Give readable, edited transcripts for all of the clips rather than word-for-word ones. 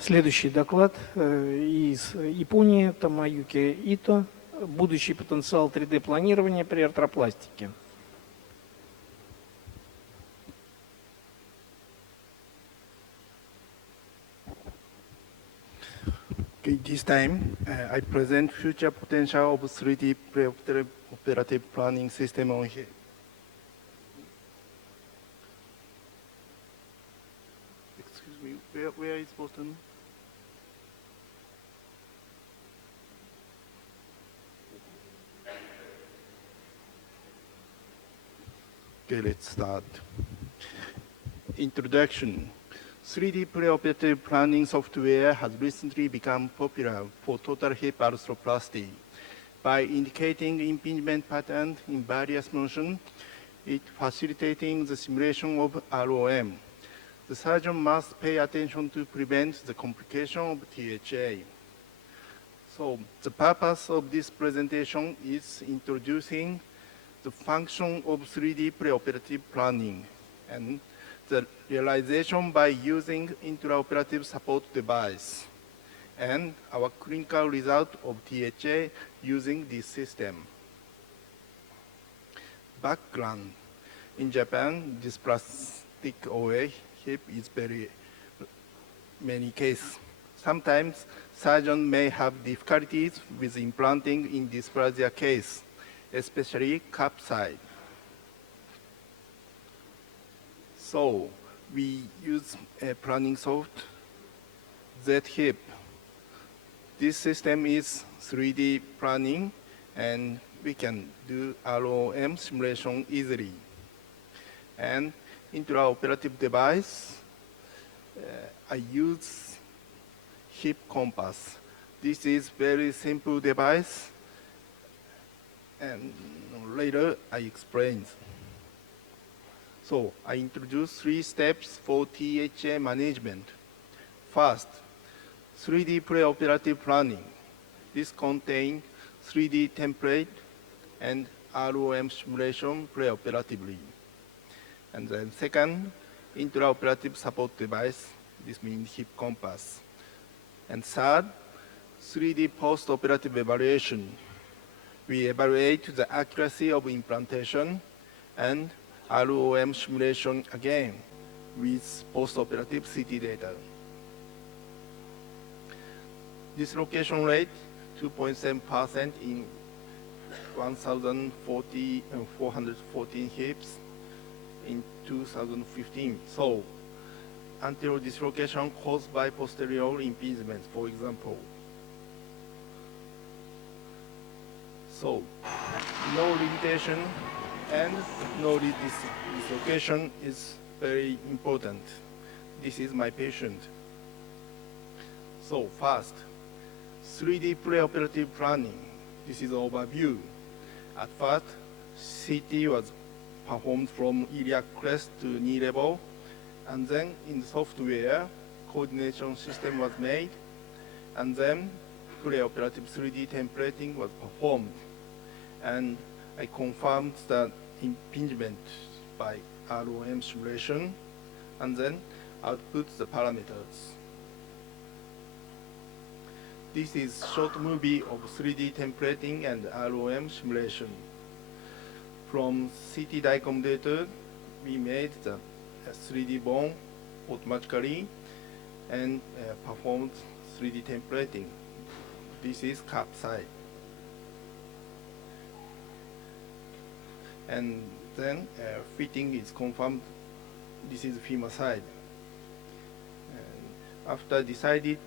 Следующий доклад из Японии, Томоюки Ито. Будущий потенциал 3D-планирования при артропластике. Okay, this time I present future potential of 3D preoperative planning system on here. Excuse me, where is button? Okay, let's start. Introduction. 3D preoperative planning software has recently become popular for total hip arthroplasty. By indicating impingement patterns in various motions, it facilitating the simulation of ROM. The surgeon must pay attention to prevent the complication of THA. So the purpose of this presentation is introducing the function of 3D preoperative planning and the realization by using intraoperative support device and our clinical result of THA using this system. Background. In Japan, this plastic OA hip is very many cases. Sometimes surgeons may have difficulties with implanting in dysplasia case, especially cup side. So we use a planning soft Z-hip. This system is 3D planning and we can do ROM simulation easily. And intraoperative device, I use hip compass. This is very simple device and later I explain. So I introduce 3 steps for THA management. First, 3D preoperative planning. This contains 3D template and ROM simulation preoperatively. And then second, intraoperative support device. This means hip compass. And third, 3D post-operative evaluation. We evaluate the accuracy of implantation and ROM simulation again with post-operative CT data. Dislocation rate 2.7% in 1,414 hips in 2015. So anterior dislocation caused by posterior impingement, for example. So no limitation and no dislocation is very important. This is my patient. So first, 3D preoperative planning. This is overview. At first, CT was performed from iliac crest to knee level, and then in software, coordination system was made, and then preoperative 3D templating was performed. And I confirmed the impingement by ROM simulation, and then output the parameters. This is short movie of 3D templating and ROM simulation. From CT DICOM data, we made the 3D bone automatically and performed 3D templating. This is cup side. And then fitting is confirmed. This is femur side. And after decided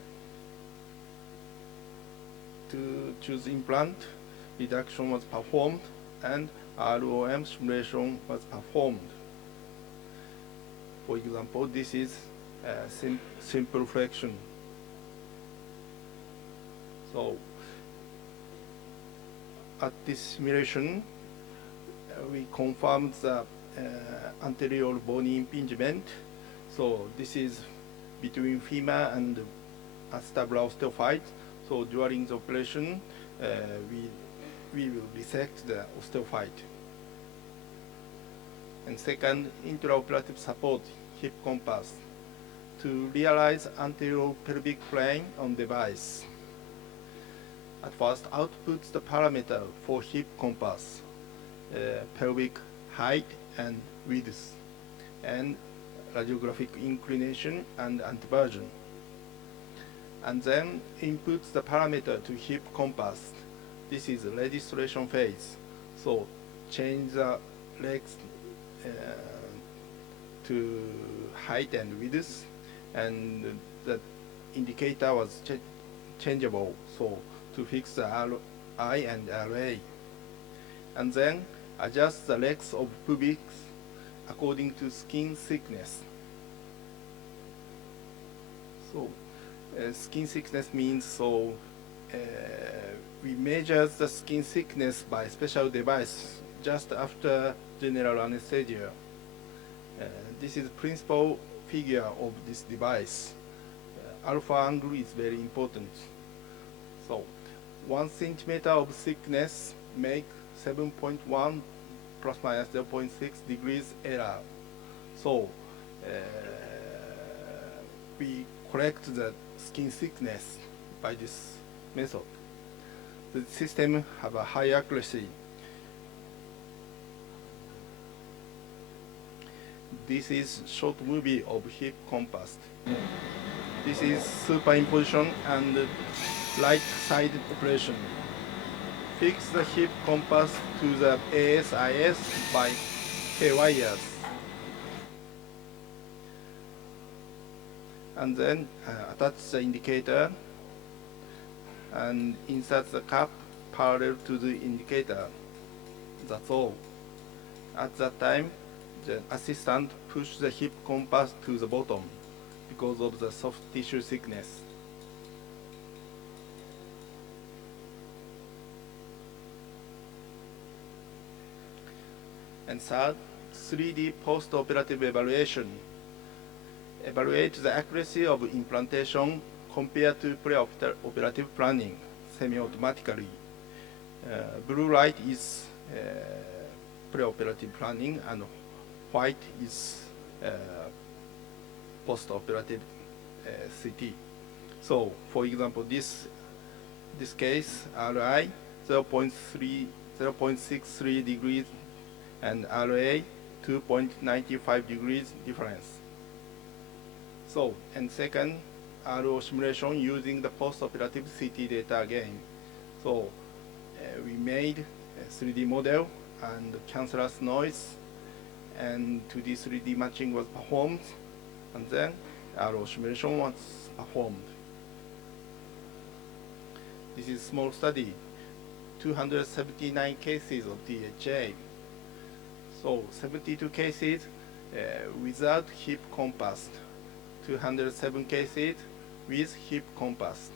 to choose implant, reduction was performed and ROM simulation was performed. For example, this is simple flexion. So at this simulation, we confirmed the anterior bony impingement. So this is between femur and acetabular osteophyte. So during the operation, we will resect the osteophyte. And second, intraoperative support, hip compass. to realize anterior pelvic plane on device. At first, outputs the parameter for hip compass, pelvic height and width, and radiographic inclination and anteversion. And then inputs the parameter to hip compass. This is the registration phase. So change the legs to height and width, and the indicator was changeable. So to fix the RI and RA. And then adjust the legs of pubic according to skin thickness. So skin thickness means we measure the skin thickness by special device just after general anesthesia. This is principal figure of this device. Alpha angle is very important. So 1 centimeter of thickness make 7.1 plus minus 0.6 degrees error. So we correct the skin thickness by this method. The system have a high accuracy. This is short movie of hip compass. This is superimposition and right side operation. Fix the hip compass to the ASIS by K-wires. And then attach the indicator and insert the cap parallel to the indicator. That's all. At that time, the assistant pushed the hip compass to the bottom because of the soft tissue thickness. And third, 3D post-operative evaluation. Evaluate the accuracy of implantation compared to pre-operative planning semi-automatically. Blue light is pre-operative planning and white is post-operative CT. So, for example, this case, RI 0.63 degrees and RA 2.95 degrees difference. So, and second, RO simulation using the post-operative CT data again. So, we made a 3D model and cancerous noise, and 2D 3D matching was performed, and then RO simulation was performed. This is a small study, 279 cases of DHA. So 72 cases without hip compass, 207 cases with hip compass.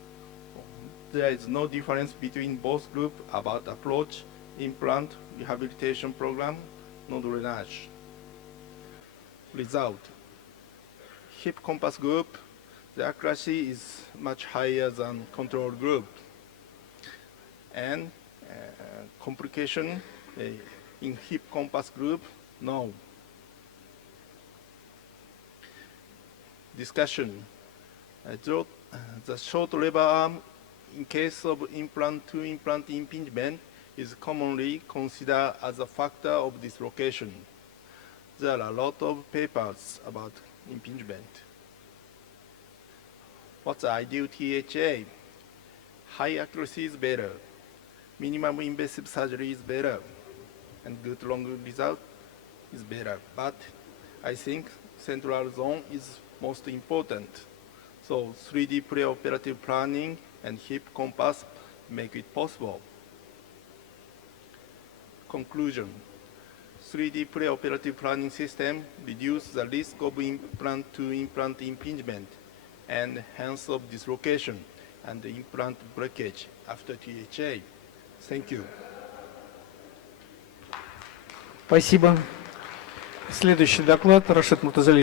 There is no difference between both groups about approach, implant, rehabilitation program, no drainage. Result. Hip compass group, the accuracy is much higher than control group. And complication in hip compass group, no. Discussion. The short lever arm in case of implant-to-implant impingement is commonly considered as a factor of dislocation. There are a lot of papers about impingement. What's the ideal THA? High accuracy is better. Minimum invasive surgery is better. And good long result is better. But I think central zone is most important. So 3D preoperative planning and hip compass make it possible. Conclusion. 3D preoperative planning system reduce the risk of implant-to-implant impingement and hence of dislocation and the implant breakage after THA. Thank you. Спасибо. Следующий доклад Рашид Муртазалиевич.